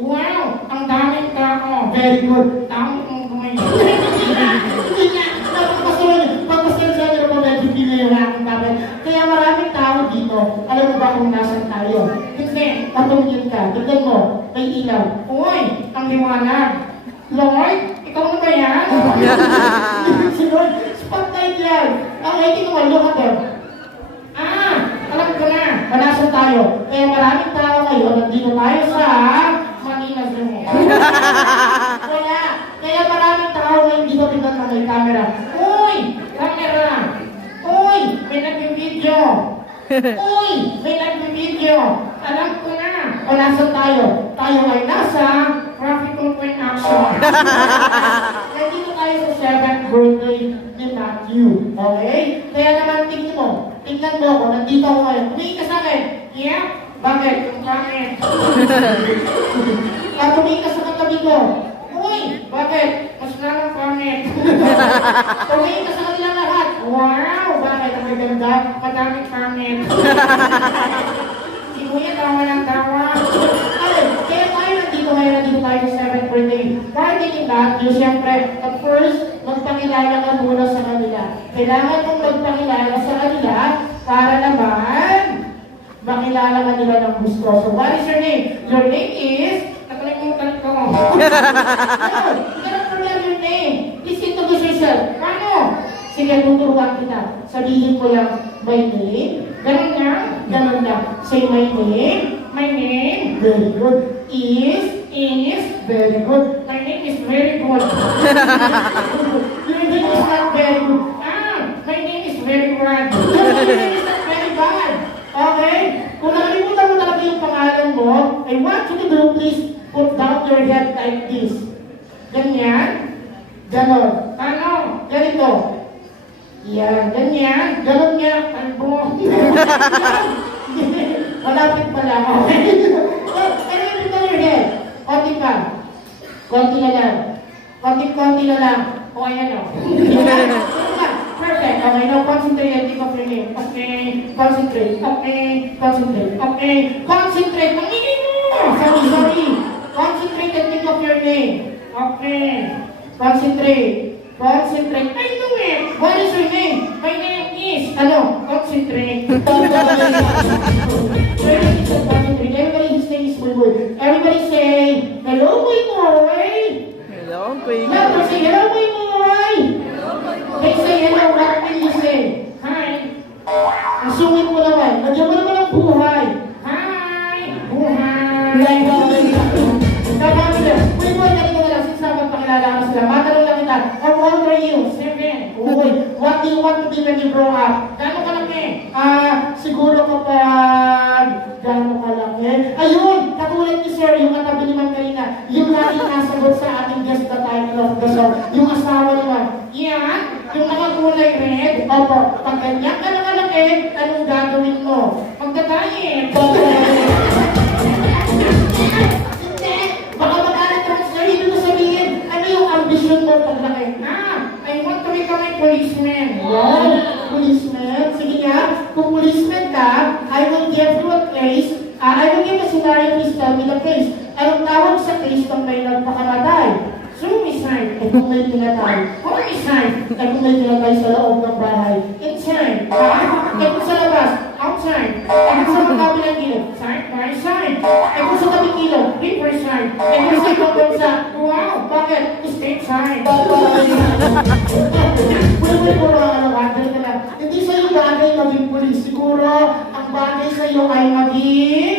Wow! Ang daming tao. Very good. Tao kung kumain. Hindi nga. Pagpasal sa inyo po medyo pili yung aking babay. Kaya maraming tao dito. Alam mo ba kung nasan tayo? Hindi. Patungin ka. Tignan mo. May ilaw. Uy! Ang liwanag. Lord? Ikaw na ba yan? Si Lord. Spotlight yan. Okay, tingnan mo. Look at them. Alam ko na. Manasan tayo. Kaya maraming tao ngayon. Nandito tayo sa Manila Zoo. Kaya maraming tao ngayon dito tingnan na may camera. Uy! Camera! Uy! May nag-video! Uy! May nag-video! Alam ko na. O nasan tayo? Tayo ay nasa Practical Point Action. Nandito tayo sa 7th birthday ni Matthew. Okay? Kaya naman tingnan mo. Tingnan mo ako. Nandito ako ngayon. Tumingin ka sa akin. Yeah? Bakit? Yung pangit. Tumingin ka sa katabi ko. Uy! Bakit? Mas lamang pangit. Tumingin ka sa kanilang lahat. Wow! Bakit? Ang maganda? Madaming pangit. Si Kuya tawa ng tawa. Ay, kaya tayo nandito ngayon. Nandito tayo sa 7th birthday. Party ni Matthew, siyempre, at first, magpakilala ka muna sa kanila. Kailangan mong magpakilala sa kanila para naman makilala ka nila ng gusto. So, what is your name? Your name is... Nakalimutan ko. No, you cannot remember your name. Please introduce yourself. Paano? Sige, tuturuan kita. Sabihin ko lang, my name. Ganun na. Ganun na. Say my name. My name. Very good. Is. Very good. My name is very good. Your name is not very good. My name is very bad. My name is not very bad. Okay? Kung nakalimutan mo talaga yung pangalan mo, I want you to do, please put down your head like this. Ganyan. Ganon. Ano? Ganito. Yan. Ganyan. Ganon nga. Kalbo. Malapit pala. Okay? And then put down your head. Konti pa. Konti na lang. Konti na lang. O ayan o. Perfect. Okay, now concentrate and think of your name. Okay. Concentrate. Okay. Concentrate. Okay. Concentrate. Mamingin mo! Sorry. Concentrate and think of your name. Okay. Concentrate. I know it. What is your name? My name is... Concentrate. Everybody, his name is Boy. Everybody say, hello, Boy. Hello, Boy. Never say, hello, Boy. They say hello, what will you say? Hi. Ang sungit mo naman. Nagyan mo naman ang buhay. Hi. Buhay. Kapag nila, Boy, ganito na lang. Sinasabang pakilala ka sila. Matanong lang kita, how old are you? 7. Uy, what do you want to be when you grow up? Gano'ng kalaki? Siguro kapag gano'ng kalaki. Ayun, katulad ni Sir, yung katabi ni Ma'am kanina, yung lagi nasagot sa ating guest the title of the song, yung asawa ni Ma'am. Yan, yung mga kulay red. Opo, pag ganyan ka na kalaki, anong gagawin mo? Magdadayet. Hindi, baka magalit ka sa sarili mo sabihin, ano yung ambition mo paglaki? I want to become a policeman. Wow, policeman. Sige nga, kung policeman ka, I will give you a case. I will give a scenario, please tell me the case. Anong tawag sa case kung may nagpakamatay? Suicide. Kung may pinatay. Homicide. Kung may pinatay sa loob ng bahay. Inside. Kung sa labas. Outside. Kung sa magkabilang gilid. Side by side. Kung sa tabing ilog. River side. Kung sa ibang bansa. Wow! Bakit? State side. Hindi sa'yo bagay maging pulis. Siguro, ang bagay sa'yo ay maging